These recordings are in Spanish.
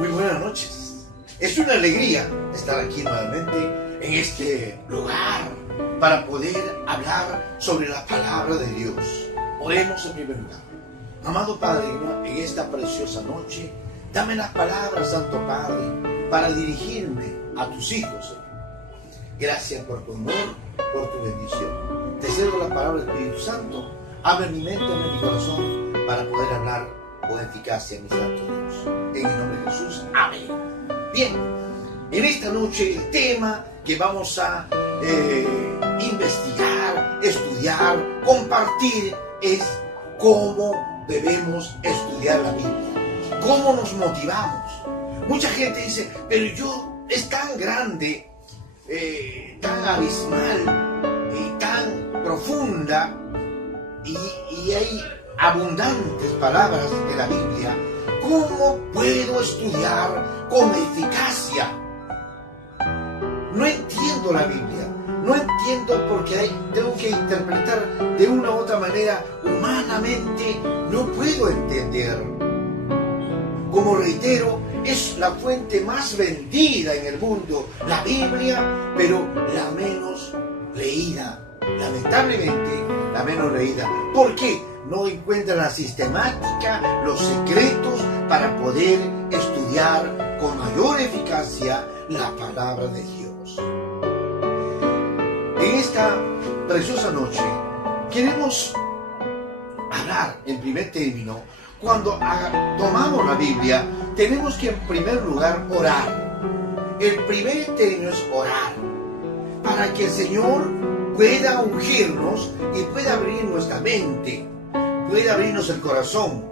Muy buenas noches. Es una alegría estar aquí nuevamente en este lugar para poder hablar sobre la palabra de Dios. Oremos en primer lugar. Amado Padre, en esta preciosa noche, dame las palabras, Santo Padre, para dirigirme a tus hijos, Señor. Gracias por tu amor, por tu bendición. Te cedo la palabra del Espíritu Santo. Abre mi mente, abre mi corazón para poder hablar con eficacia, mi Santo Dios. En el nombre de Jesús. Amén. Bien, en esta noche el tema que vamos a investigar, estudiar, compartir es cómo debemos estudiar la Biblia. ¿Cómo nos motivamos? Mucha gente dice, pero es tan grande, tan abismal y tan profunda y hay abundantes palabras en la Biblia. ¿Cómo puedo estudiar con eficacia? No entiendo la Biblia, no entiendo porque tengo que interpretar de una u otra manera. Humanamente no puedo entender. Como reitero, es la fuente más vendida en el mundo, la Biblia, pero la menos leída. Lamentablemente, la menos leída. ¿Por qué? No encuentra la sistemática, los secretos para poder estudiar con mayor eficacia la palabra de Dios. En esta preciosa noche queremos hablar en primer término. Cuando tomamos la Biblia, tenemos que en primer lugar orar. El primer término es orar, para que el Señor pueda ungirnos y pueda abrir nuestra mente, pueda abrirnos el corazón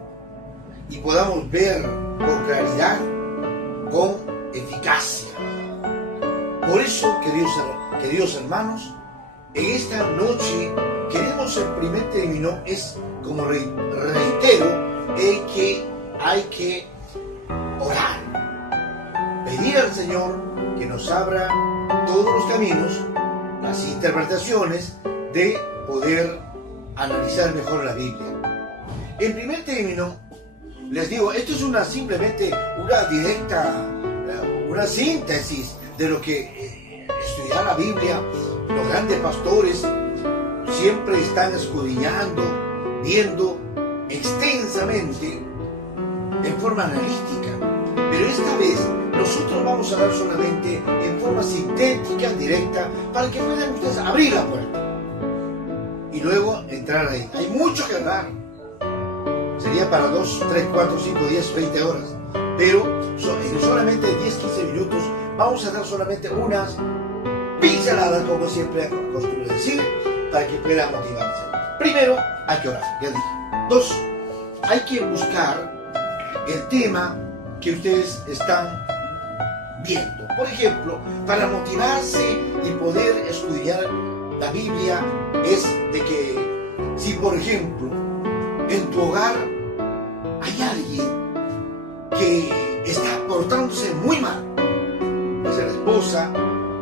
y podamos ver con claridad, con eficacia. Por eso, queridos hermanos, en esta noche queremos en primer término, es como reitero, que hay que orar, pedir al Señor que nos abra todos los caminos, las interpretaciones de poder analizar mejor la Biblia. En primer término, les digo, esto es simplemente una síntesis de lo que estudiar la Biblia. Los grandes pastores siempre están escudriñando, viendo extensamente en forma analítica, pero esta vez nosotros vamos a dar solamente en forma sintética, directa, para que puedan ustedes abrir la puerta y luego entrar ahí. Hay mucho que hablar, sería para 2, 3, 4, 5, 10, 20 horas, pero en solamente 10, 15 minutos vamos a dar solamente unas pinceladas, como siempre acostumbro decir, para que puedan motivarse. Primero, hay que orar, ya dije. 2, hay que buscar el tema que ustedes están viendo. Por ejemplo, para motivarse y poder estudiar la Biblia, es de que si, por ejemplo, en tu hogar hay alguien que está portándose muy mal, puede ser la esposa,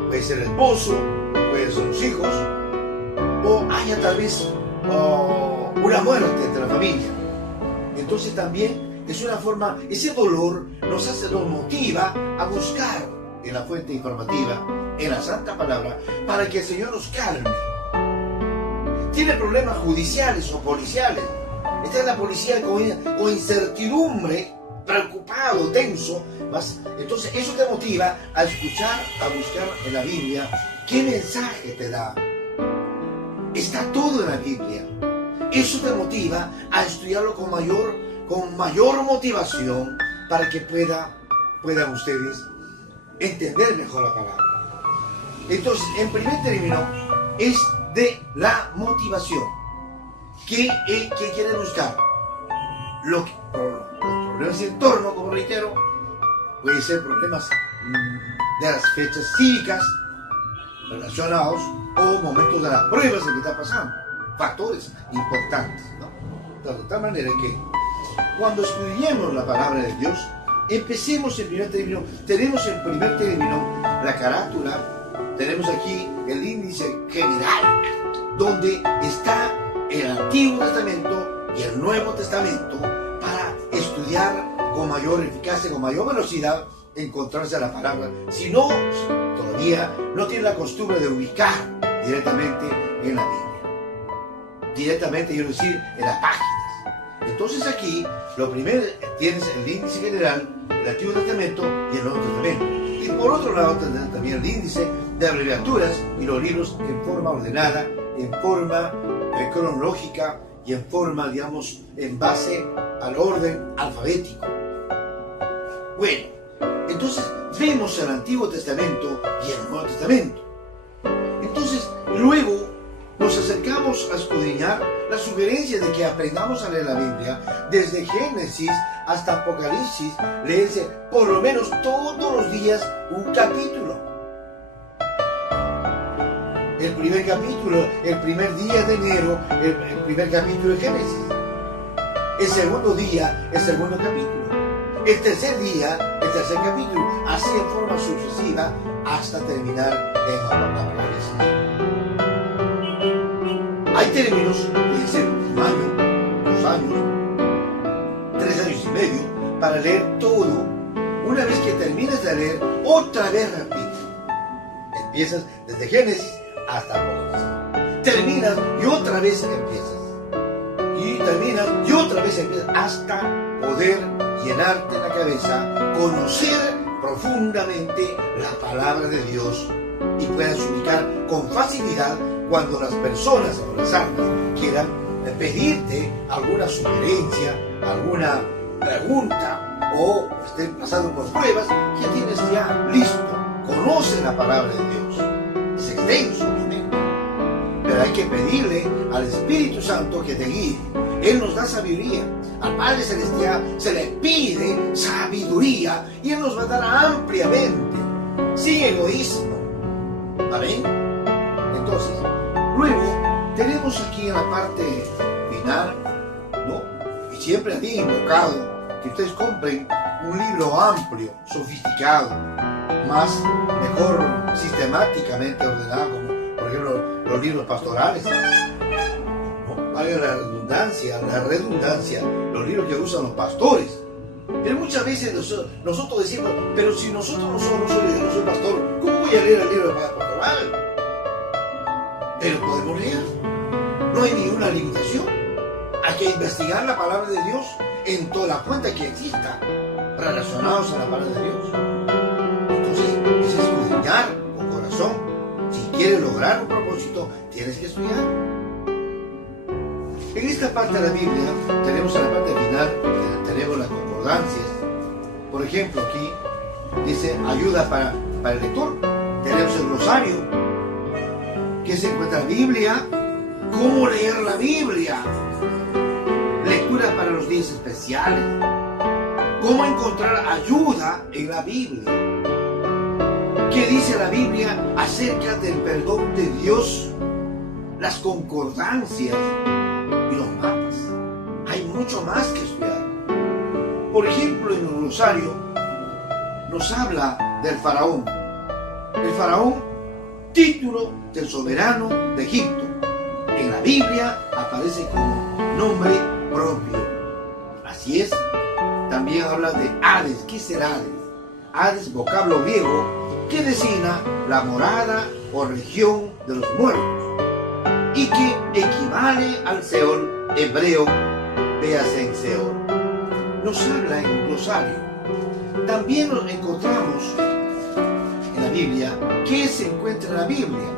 puede ser el esposo, puede ser los hijos, o haya tal vez una muerte entre la familia. Entonces también es una forma, ese dolor nos motiva a buscar en la fuente informativa, en la Santa Palabra, para que el Señor nos calme. Tiene problemas judiciales o policiales. Está en la policía con incertidumbre, preocupado, tenso. Entonces eso te motiva a escuchar, a buscar en la Biblia qué mensaje te da. Está todo en la Biblia. Eso te motiva a estudiarlo con mayor motivación para que puedan ustedes entender mejor la palabra. Entonces, en primer término, es de la motivación. ¿Qué quieren buscar? Los problemas de entorno, como reitero, puede ser problemas de las fechas cívicas relacionados o momentos de las pruebas en que está pasando. Factores importantes, ¿no? De tal manera que cuando estudiemos la palabra de Dios, empecemos en primer término. Tenemos en primer término la carátula, tenemos aquí el índice general, donde está el Antiguo Testamento y el Nuevo Testamento para estudiar con mayor eficacia, con mayor velocidad, encontrarse a la palabra. Si no, todavía no tiene la costumbre de ubicar directamente en la Biblia. Directamente, quiero decir, en las páginas. Entonces aquí, lo primero, tienes el índice general, el Antiguo Testamento y el Nuevo Testamento. Y por otro lado, tendrás también el índice de abreviaturas y los libros en forma ordenada, en forma cronológica y en forma, digamos, en base al orden alfabético. Bueno, entonces vemos el Antiguo Testamento y el Nuevo Testamento. Entonces, luego nos acercamos a escudriñar la sugerencia de que aprendamos a leer la Biblia desde Génesis hasta Apocalipsis, leerse por lo menos todos los días un capítulo. El primer capítulo, el primer día de enero, el primer capítulo de Génesis. El segundo día, el segundo capítulo. El tercer día, el tercer capítulo. Así en forma sucesiva hasta terminar en Apocalipsis. Hay términos, puede ser un año, 2 años, 3 años y medio, para leer todo. Una vez que termines de leer, otra vez repites. Empiezas desde Génesis hasta Apocalipsis. Terminas y otra vez empiezas. Y terminas y otra vez empiezas hasta poder llenarte la cabeza, conocer profundamente la palabra de Dios y puedas ubicar con facilidad cuando las personas o las almas quieran pedirte alguna sugerencia, alguna pregunta o estén pasando por pruebas, ya tienes ya listo, conoce la palabra de Dios. Es extenso, obviamente, pero hay que pedirle al Espíritu Santo que te guíe. Él nos da sabiduría. Al Padre Celestial se le pide sabiduría y Él nos va a dar ampliamente, sin egoísmo. ¿Amén? Entonces, luego tenemos aquí en la parte final, ¿no? Y siempre había invocado que ustedes compren un libro amplio, sofisticado, más, mejor, sistemáticamente ordenado, como por ejemplo los libros pastorales. ¿No? Vale la redundancia, los libros que usan los pastores. Pero muchas veces nosotros decimos, pero si nosotros no soy pastor, ¿cómo voy a leer el libro pastoral? Pero podemos leer. No hay ninguna limitación. Hay que investigar la palabra de Dios en todas las fuentes que exista relacionados a la palabra de Dios. Entonces, es escudriñar con corazón. Si quieres lograr un propósito, tienes que estudiar. En esta parte de la Biblia, tenemos en la parte final, tenemos las concordancias. Por ejemplo, aquí dice ayuda para el lector. Tenemos el glosario, que se encuentra en la Biblia. ¿Cómo leer la Biblia? Lectura para los días especiales. ¿Cómo encontrar ayuda en la Biblia? ¿Qué dice la Biblia acerca del perdón de Dios? Las concordancias y los mapas. Hay mucho más que estudiar. Por ejemplo, en el glosario nos habla del faraón. El faraón, título del soberano de Egipto. En la Biblia aparece como nombre propio. Así es. También habla de Hades. ¿Qué es el Hades? Hades, vocablo griego, que designa la morada o región de los muertos y que equivale al Seol hebreo, véase en Seol. Nos habla en un glosario. También nos encontramos en la Biblia. ¿Qué se encuentra en la Biblia?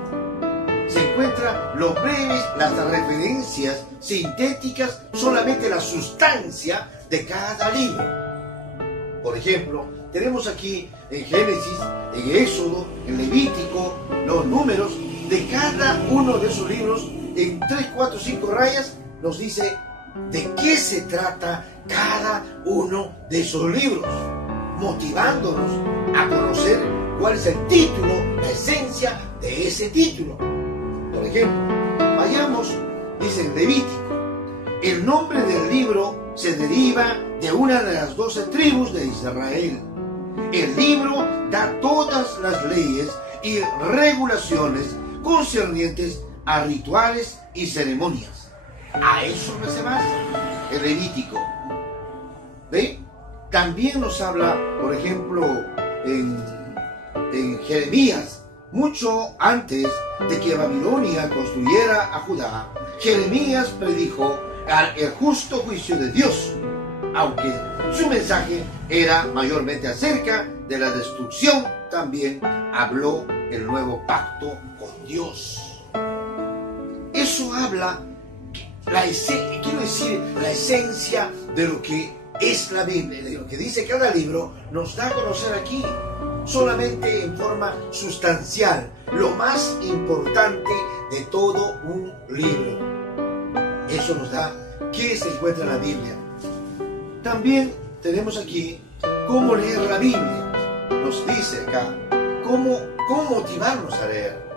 Se encuentran los breves, las referencias sintéticas, solamente la sustancia de cada libro. Por ejemplo, tenemos aquí en Génesis, en Éxodo, en Levítico, los números de cada uno de esos libros en 3, 4, 5 rayas. Nos dice de qué se trata cada uno de esos libros, motivándonos a conocer cuál es el título, la esencia de ese título. Por ejemplo, vayamos, dice en Levítico, el nombre del libro se deriva de una de las 12 tribus de Israel. El libro da todas las leyes y regulaciones concernientes a rituales y ceremonias. A eso no se basa el Levítico. ¿Ve? También nos habla, por ejemplo, en Jeremías, mucho antes de que Babilonia construyera a Judá, Jeremías predijo el justo juicio de Dios, aunque su mensaje era mayormente acerca de la destrucción. También habló el nuevo pacto con Dios. Eso habla, la esencia de lo que es la Biblia, de lo que dice cada libro, nos da a conocer aquí, solamente en forma sustancial, lo más importante de todo un libro. Eso nos da qué se encuentra en la Biblia. También tenemos aquí cómo leer la Biblia. Nos dice acá cómo motivarnos a leer.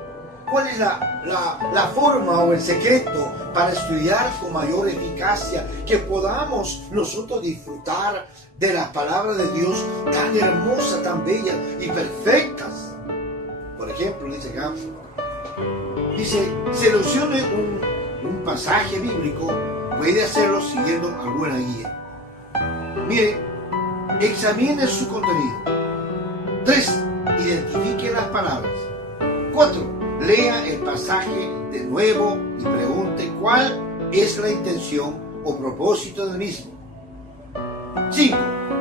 ¿Cuál es la forma o el secreto para estudiar con mayor eficacia? Que podamos nosotros disfrutar de la palabra de Dios tan hermosa, tan bella y perfectas. Por ejemplo, dice acá, seleccione un pasaje bíblico, puede hacerlo siguiendo alguna guía. Mire, examine su contenido. 3. Identifique las palabras. 4. Lea el pasaje de nuevo y pregunte cuál es la intención o propósito del mismo. 5.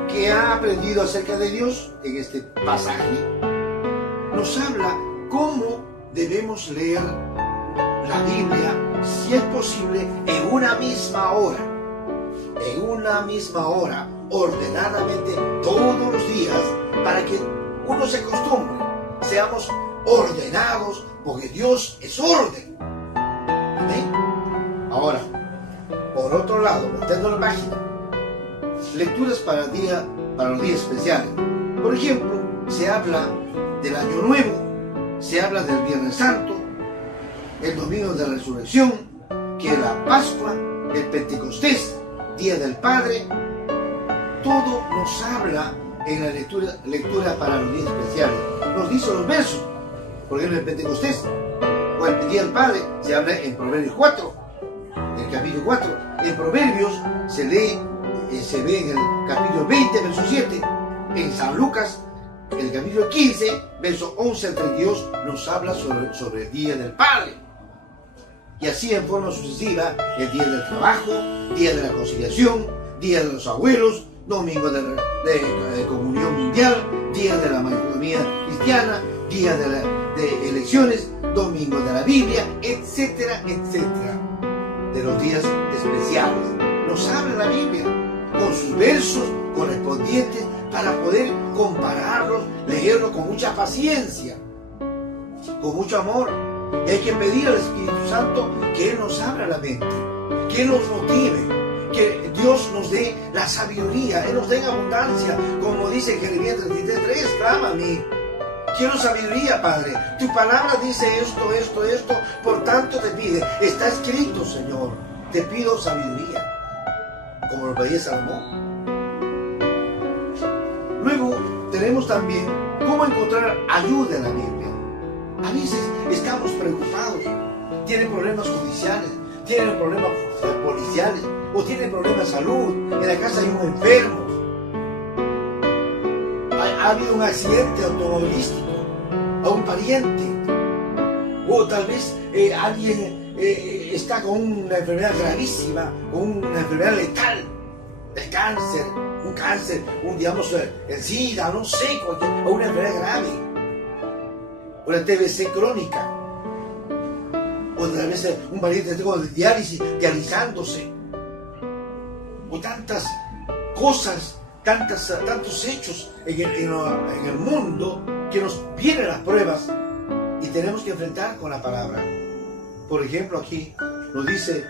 ¿Qué ha aprendido acerca de Dios en este pasaje? Nos habla cómo debemos leer la Biblia, si es posible, en una misma hora. En una misma hora, ordenadamente, todos los días, para que uno se acostumbre, seamos ordenados, porque Dios es orden. Amén. Ahora, por otro lado, volteando la página, lecturas para los días especiales. Por ejemplo, se habla del Año Nuevo, se habla del Viernes Santo, el Domingo de Resurrección, que es la Pascua, el Pentecostés, Día del Padre. Todo nos habla en la lectura para los días especiales. Nos dice los versos. Por ejemplo, el Pentecostés o el Día del Padre se habla en Proverbios 4, en el capítulo 4. En Proverbios se ve en el capítulo 20, verso 7. En San Lucas, en el capítulo 15, verso 11 al 32, nos habla sobre el Día del Padre. Y así en forma sucesiva, el Día del Trabajo, Día de la Conciliación, Día de los Abuelos, Domingo de Comunión Mundial, Día de la Mayordomía Cristiana, Día de Elecciones, Domingo de la Biblia, etcétera, etcétera. De los días especiales. Nos habla la Biblia con sus versos correspondientes para poder compararlos, leerlos con mucha paciencia, con mucho amor. Y hay que pedir al Espíritu Santo que Él nos abra la mente, que Él nos motive, que Dios nos dé la sabiduría, Él nos dé en abundancia, como dice Jeremías 33:3, clama a mí. Quiero sabiduría, Padre. Tu palabra dice esto, por tanto te pide. Está escrito, Señor. Te pido sabiduría, como lo pedía Salomón. Luego tenemos también cómo encontrar ayuda en la Biblia. A veces estamos preocupados, tienen problemas judiciales, tienen problemas policiales o tienen problemas de salud, en la casa hay un enfermo, ha habido un accidente automovilístico a un pariente, o tal vez alguien está con una enfermedad gravísima, con una enfermedad letal, el cáncer, digamos, el SIDA, no sé, o una enfermedad grave, una TBC crónica, o tal vez un pariente de diálisis, dializándose, o tantas cosas, tantos hechos en el mundo que nos vienen las pruebas y tenemos que enfrentar con la palabra. Por ejemplo, aquí nos dice,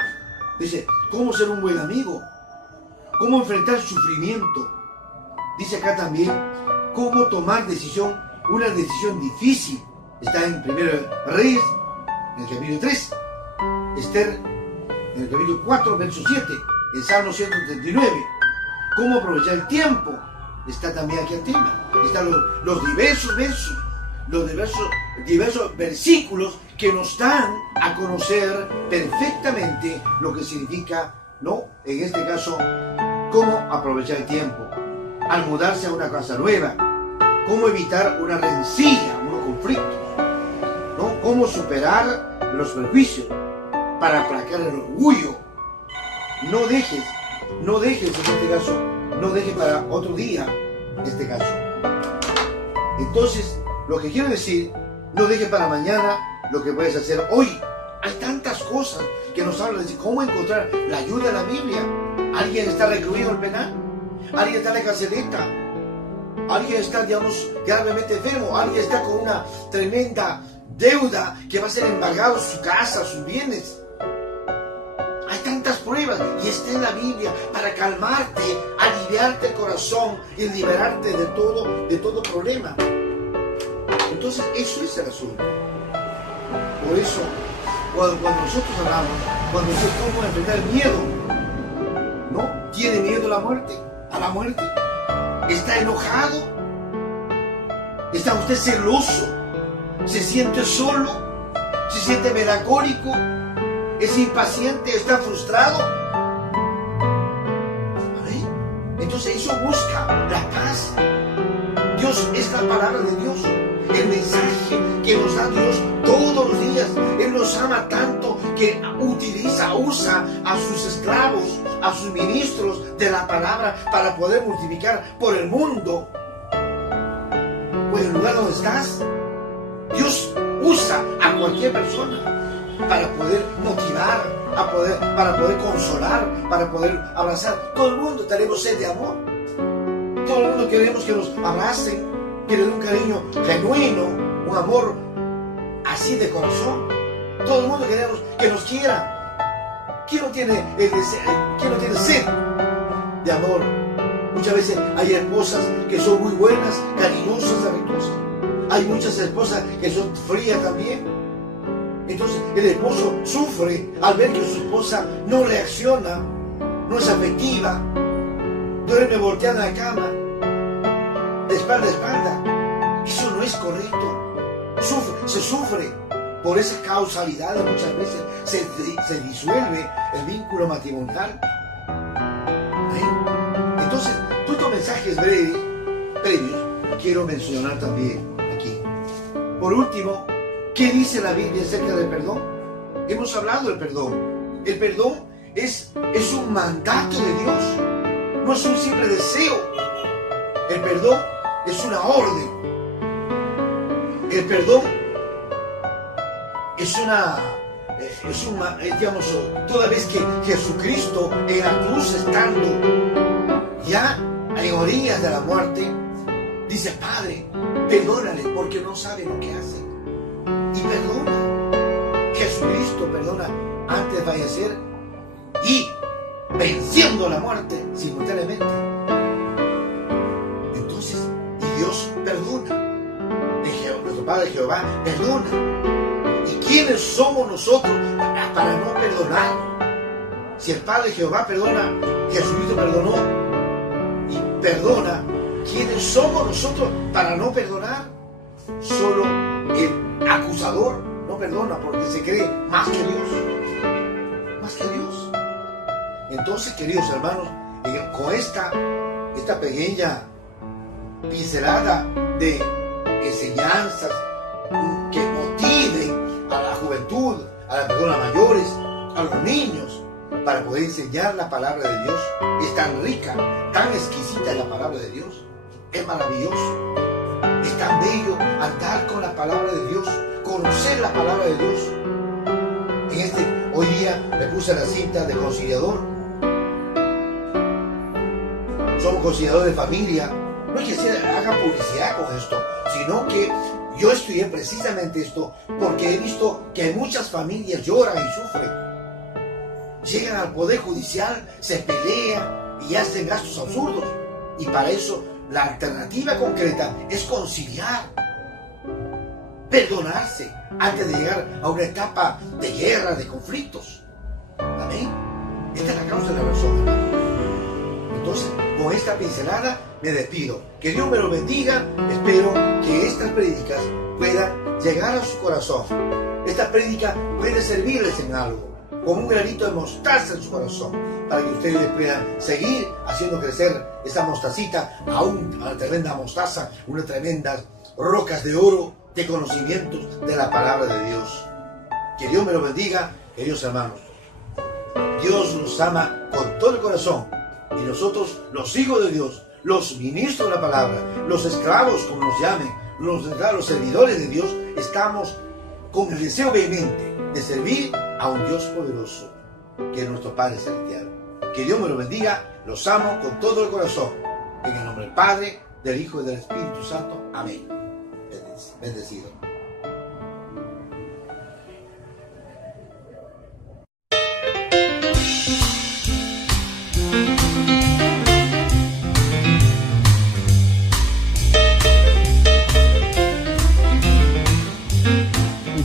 ¿cómo ser un buen amigo? ¿Cómo enfrentar el sufrimiento? Dice acá también, ¿cómo tomar una decisión difícil? Está en 1 Reyes, en el capítulo 3, Esther, en el capítulo 4, verso 7, el Salmo 139. ¿Cómo aprovechar el tiempo? Está también aquí el tema. Están los diversos versos, los diversos versículos que nos dan a conocer perfectamente lo que significa, ¿no? En este caso, cómo aprovechar el tiempo. al mudarse a una casa nueva, cómo evitar una rencilla, unos conflictos, ¿no? Cómo superar los prejuicios para aplacar el orgullo. No dejes en este caso, no dejes para otro día este caso. Entonces, lo que quiero decir, no dejes para mañana lo que puedes hacer hoy. Hay tantas cosas que nos hablan de cómo encontrar la ayuda en la Biblia. Alguien está recluido en el penal, alguien está en la carceleta, alguien está, digamos, gravemente enfermo, alguien está con una tremenda deuda que va a ser embargado su casa, sus bienes. Hay tantas pruebas y está en la Biblia para calmarte, aliviarte el corazón y liberarte de todo problema. Entonces, eso es el asunto. Por eso, cuando nosotros hablamos, cuando nosotros vamos a enfrentar el miedo, ¿no? ¿Tiene miedo a la muerte? ¿Está enojado? ¿Está usted celoso? ¿Se siente solo? ¿Se siente melancólico? ¿Es impaciente? ¿Está frustrado? ¿Amén? Entonces eso busca la paz. Dios es la palabra de Dios, el mensaje que nos da Dios todos los días. Él nos ama tanto que usa a sus esclavos, a sus ministros de la palabra para poder multiplicar por el mundo, por el lugar donde estás. Dios usa a cualquier persona para poder motivar, para poder consolar, para poder abrazar. Todo el mundo tenemos sed de amor. Todo el mundo queremos que nos abracen, que nos den un cariño genuino, un amor así de corazón. Todo el mundo queremos que nos quieran. ¿Quién no tiene sed de amor? Muchas veces hay esposas que son muy buenas, cariñosas, afectuosas. Hay muchas esposas que son frías también. Entonces el esposo sufre al ver que su esposa no reacciona, no es afectiva, duerme volteada en la cama, de espalda a espalda. Eso no es correcto. Se sufre por esas causalidades. Muchas veces se disuelve el vínculo matrimonial. Entonces, todos estos mensajes previos quiero mencionar también aquí. Por último, ¿qué dice la Biblia acerca del perdón? Hemos hablado del perdón. El perdón es un mandato de Dios, no es un simple deseo. El perdón es una orden. El perdón digamos, toda vez que Jesucristo en la cruz, estando ya en orillas de la muerte, dice: Padre, perdónale porque no sabe lo que hace. Y perdona. Jesucristo perdona antes de fallecer y venciendo la muerte simultáneamente. Entonces, y Dios perdona. Nuestro Padre Jehová perdona. ¿Y quiénes somos nosotros para no perdonar? Si el Padre Jehová perdona, Jesucristo perdonó y perdona, ¿quiénes somos nosotros para no perdonar? Solo el acusador no perdona porque se cree más que Dios. Más que Dios. Entonces, queridos hermanos, con esta pequeña pincelada de enseñanzas que motiven a la juventud, a las personas mayores, a los niños, para poder enseñar la palabra de Dios. Es tan rica, tan exquisita la palabra de Dios. Es maravilloso. Es tan bello andar con la palabra de Dios, conocer la palabra de Dios. Hoy día le puse la cinta de conciliador. Somos conciliadores de familia. No es que se haga publicidad con esto, sino que yo estudié precisamente esto porque he visto que hay muchas familias lloran y sufren. Llegan al Poder Judicial, se pelean y hacen gastos absurdos. Y para eso la alternativa concreta es conciliar, perdonarse antes de llegar a una etapa de guerra, de conflictos. Amén. Esta es la causa de la razón, hermano. Entonces, con esta pincelada me despido. Que Dios me lo bendiga. Espero que estas prédicas puedan llegar a su corazón. Esta prédica puede servirles en algo. como un granito de mostaza en su corazón, para que ustedes puedan seguir haciendo crecer esa mostacita a una tremenda mostaza, unas tremendas rocas de oro, de conocimientos de la palabra de Dios. Que Dios me lo bendiga, queridos hermanos. Dios nos ama con todo el corazón, y nosotros, los hijos de Dios, los ministros de la palabra, los esclavos, como nos llamen, los servidores de Dios, estamos con el deseo vehemente de servir a un Dios poderoso, que es nuestro Padre Celestial. Que Dios me lo bendiga, los amo con todo el corazón. En el nombre del Padre, del Hijo y del Espíritu Santo. Amén. Bendecido.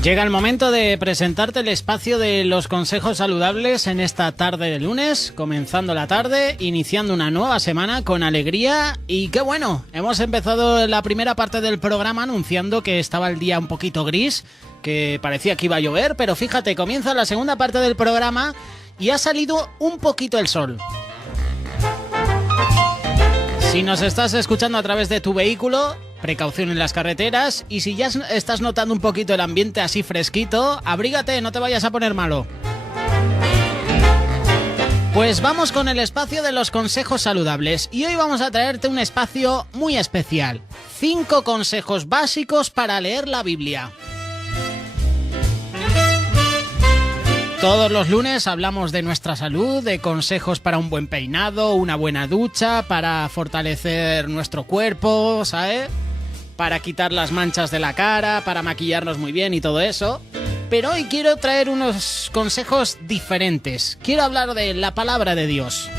Llega el momento de presentarte el espacio de los consejos saludables en esta tarde de lunes, comenzando la tarde, iniciando una nueva semana con alegría y qué bueno, hemos empezado la primera parte del programa anunciando que estaba el día un poquito gris, que parecía que iba a llover, pero fíjate, comienza la segunda parte del programa y ha salido un poquito el sol. Si nos estás escuchando a través de tu vehículo, precaución en las carreteras, y si ya estás notando un poquito el ambiente así fresquito, abrígate, no te vayas a poner malo. Pues vamos con el espacio de los consejos saludables y hoy vamos a traerte un espacio muy especial. 5 consejos básicos para leer la Biblia. Todos los lunes hablamos de nuestra salud, de consejos para un buen peinado, una buena ducha, para fortalecer nuestro cuerpo, ¿sabes? Para quitar las manchas de la cara, para maquillarnos muy bien y todo eso. Pero hoy quiero traer unos consejos diferentes. Quiero hablar de la palabra de Dios.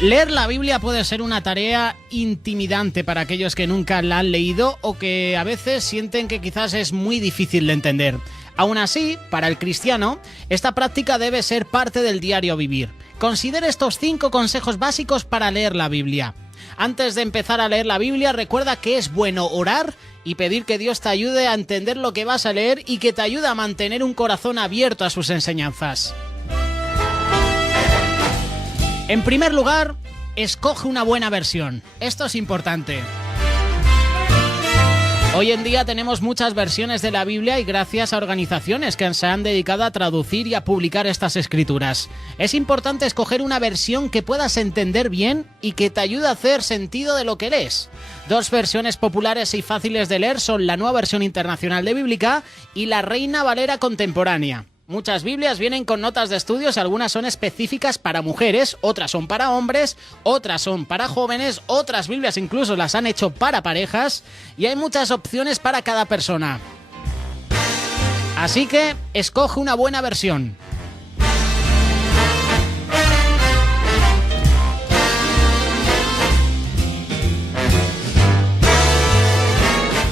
Leer la Biblia puede ser una tarea intimidante para aquellos que nunca la han leído o que a veces sienten que quizás es muy difícil de entender. Aún así, para el cristiano, esta práctica debe ser parte del diario vivir. Considera estos 5 consejos básicos para leer la Biblia. Antes de empezar a leer la Biblia, recuerda que es bueno orar y pedir que Dios te ayude a entender lo que vas a leer y que te ayude a mantener un corazón abierto a sus enseñanzas. En primer lugar, escoge una buena versión. Esto es importante. Hoy en día tenemos muchas versiones de la Biblia y gracias a organizaciones que se han dedicado a traducir y a publicar estas escrituras. Es importante escoger una versión que puedas entender bien y que te ayude a hacer sentido de lo que lees. 2 versiones populares y fáciles de leer son la Nueva Versión Internacional de Bíblica y la Reina Valera Contemporánea. Muchas Biblias vienen con notas de estudios, algunas son específicas para mujeres, otras son para hombres, otras son para jóvenes, otras Biblias incluso las han hecho para parejas y hay muchas opciones para cada persona. Así que escoge una buena versión.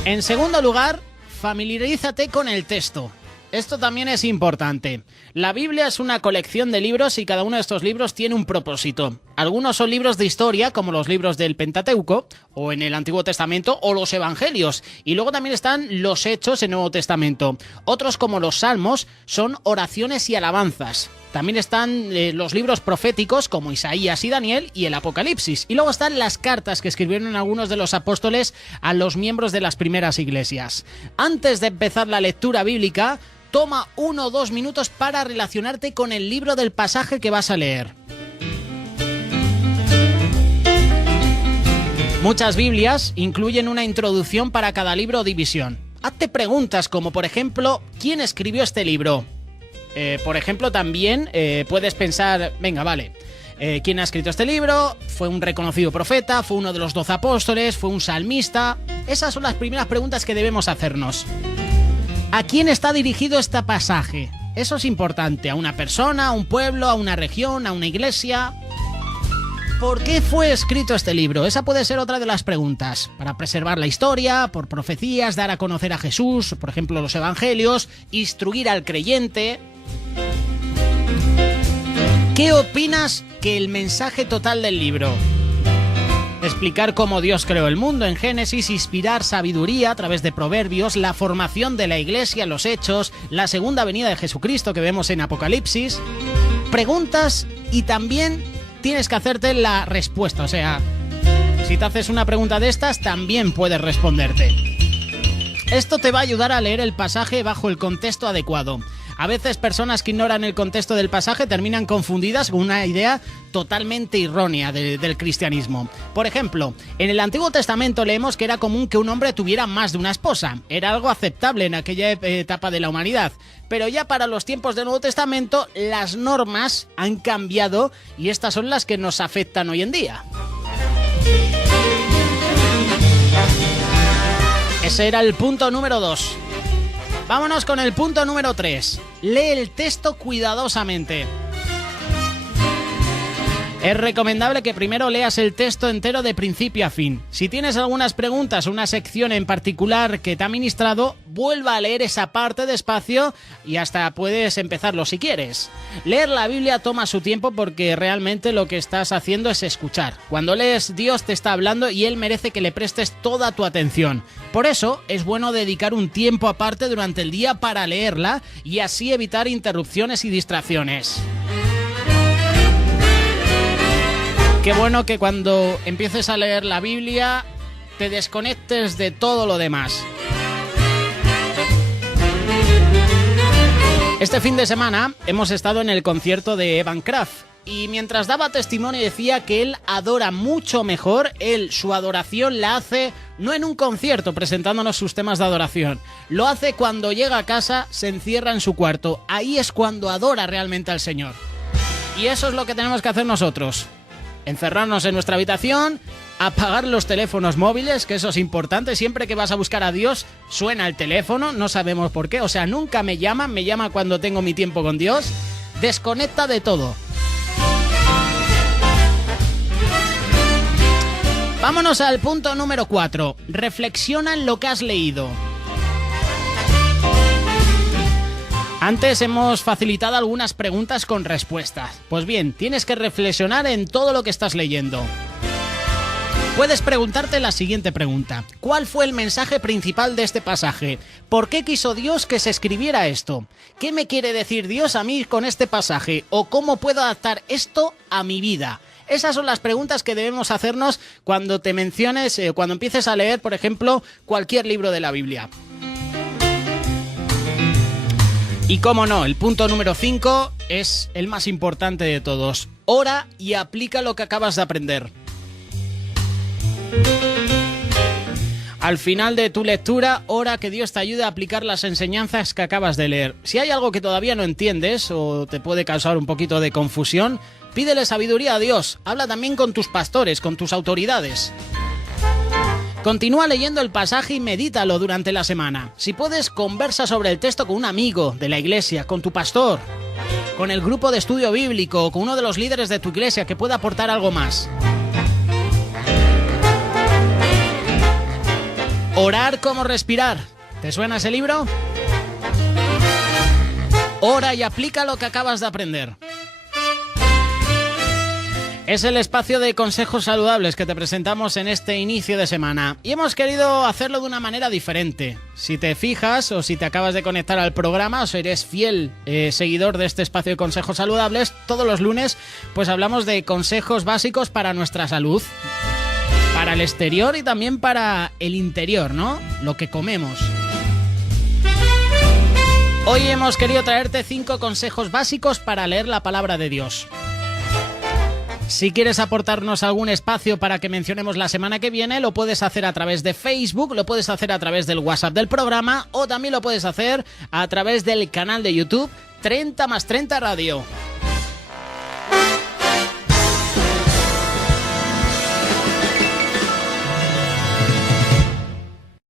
En segundo lugar, familiarízate con el texto. Esto también es importante. La Biblia es una colección de libros y cada uno de estos libros tiene un propósito. Algunos son libros de historia, como los libros del Pentateuco, o en el Antiguo Testamento, o los Evangelios. Y luego también están los Hechos en el Nuevo Testamento. Otros, como los Salmos, son oraciones y alabanzas. También están los libros proféticos, como Isaías y Daniel, y el Apocalipsis. Y luego están las cartas que escribieron algunos de los apóstoles a los miembros de las primeras iglesias. Antes de empezar la lectura bíblica, toma 1 o 2 minutos para relacionarte con el libro del pasaje que vas a leer. Muchas Biblias incluyen una introducción para cada libro o división. Hazte preguntas como, por ejemplo, ¿quién escribió este libro? Por ejemplo, también puedes pensar, venga, vale, ¿quién ha escrito este libro? ¿Fue un reconocido profeta? ¿Fue uno de los 12 apóstoles? ¿Fue un salmista? Esas son las primeras preguntas que debemos hacernos. ¿A quién está dirigido este pasaje? Eso es importante. ¿A una persona, a un pueblo, a una región, a una iglesia? ¿Por qué fue escrito este libro? Esa puede ser otra de las preguntas. Para preservar la historia, por profecías, dar a conocer a Jesús, por ejemplo los evangelios, instruir al creyente. ¿Qué opinas que el mensaje total del libro? explicar cómo Dios creó el mundo en Génesis, inspirar sabiduría a través de proverbios, la formación de la Iglesia, los hechos, la segunda venida de Jesucristo que vemos en Apocalipsis, preguntas y también tienes que hacerte la respuesta, o sea, si te haces una pregunta de estas también puedes responderte. Esto te va a ayudar a leer el pasaje bajo el contexto adecuado. A veces personas que ignoran el contexto del pasaje terminan confundidas con una idea totalmente errónea del cristianismo. Por ejemplo, en el Antiguo Testamento leemos que era común que un hombre tuviera más de una esposa. Era algo aceptable en aquella etapa de la humanidad. Pero ya para los tiempos del Nuevo Testamento las normas han cambiado y estas son las que nos afectan hoy en día. Ese era el punto número 2. Vámonos con el punto número 3. Lee el texto cuidadosamente. Es recomendable que primero leas el texto entero de principio a fin. Si tienes algunas preguntas o una sección en particular que te ha ministrado, vuelva a leer esa parte despacio y hasta puedes empezarlo si quieres. Leer la Biblia toma su tiempo porque realmente lo que estás haciendo es escuchar. Cuando lees, Dios te está hablando y Él merece que le prestes toda tu atención. Por eso es bueno dedicar un tiempo aparte durante el día para leerla y así evitar interrupciones y distracciones. Qué bueno que cuando empieces a leer la Biblia te desconectes de todo lo demás. Este fin de semana hemos estado en el concierto de Evan Kraft y mientras daba testimonio decía que él adora mucho mejor, su adoración la hace no en un concierto presentándonos sus temas de adoración, lo hace cuando llega a casa, se encierra en su cuarto, ahí es cuando adora realmente al Señor. Y eso es lo que tenemos que hacer nosotros. Encerrarnos en nuestra habitación, apagar los teléfonos móviles, que eso es importante. Siempre que vas a buscar a Dios, suena el teléfono, no sabemos por qué. O sea, nunca me llama cuando tengo mi tiempo con Dios. Desconecta de todo. Vámonos al punto número 4. Reflexiona en lo que has leído. Antes hemos facilitado algunas preguntas con respuestas. Pues bien, tienes que reflexionar en todo lo que estás leyendo. Puedes preguntarte la siguiente pregunta. ¿Cuál fue el mensaje principal de este pasaje? ¿Por qué quiso Dios que se escribiera esto? ¿Qué me quiere decir Dios a mí con este pasaje? ¿O cómo puedo adaptar esto a mi vida? Esas son las preguntas que debemos hacernos cuando te menciones, cuando empieces a leer, por ejemplo, cualquier libro de la Biblia. Y cómo no, el punto número 5 es el más importante de todos. Ora y aplica lo que acabas de aprender. Al final de tu lectura, ora que Dios te ayude a aplicar las enseñanzas que acabas de leer. Si hay algo que todavía no entiendes o te puede causar un poquito de confusión, pídele sabiduría a Dios. Habla también con tus pastores, con tus autoridades. Continúa leyendo el pasaje y medítalo durante la semana. Si puedes, conversa sobre el texto con un amigo de la iglesia, con tu pastor, con el grupo de estudio bíblico o con uno de los líderes de tu iglesia que pueda aportar algo más. Orar como respirar. ¿Te suena ese libro? Ora y aplica lo que acabas de aprender. Es el espacio de consejos saludables que te presentamos en este inicio de semana y hemos querido hacerlo de una manera diferente. Si te fijas o si te acabas de conectar al programa o si eres fiel seguidor de este espacio de consejos saludables, todos los lunes pues hablamos de consejos básicos para nuestra salud, para el exterior y también para el interior, ¿no? Lo que comemos. Hoy hemos querido traerte 5 consejos básicos para leer la palabra de Dios. Si quieres aportarnos algún espacio para que mencionemos la semana que viene, lo puedes hacer a través de Facebook, lo puedes hacer a través del WhatsApp del programa o también lo puedes hacer a través del canal de YouTube 30 más 30 Radio.